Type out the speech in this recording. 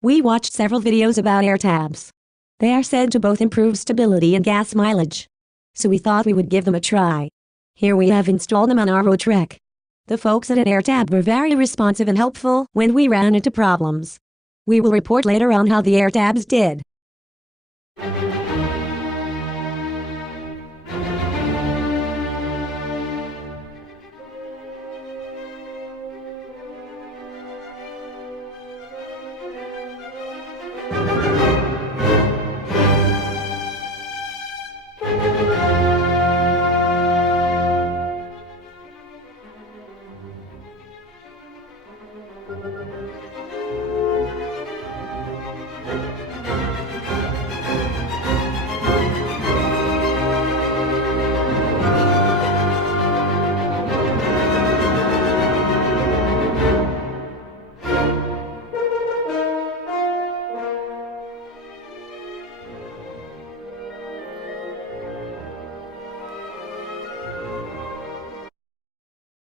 We watched several videos about airtabs. They are said to both improve stability and gas mileage. So we thought we would give them a try. Here we have installed them on our road trek. The folks at AirTab were very responsive and helpful when we ran into problems. We will report later on how the AirTabs did.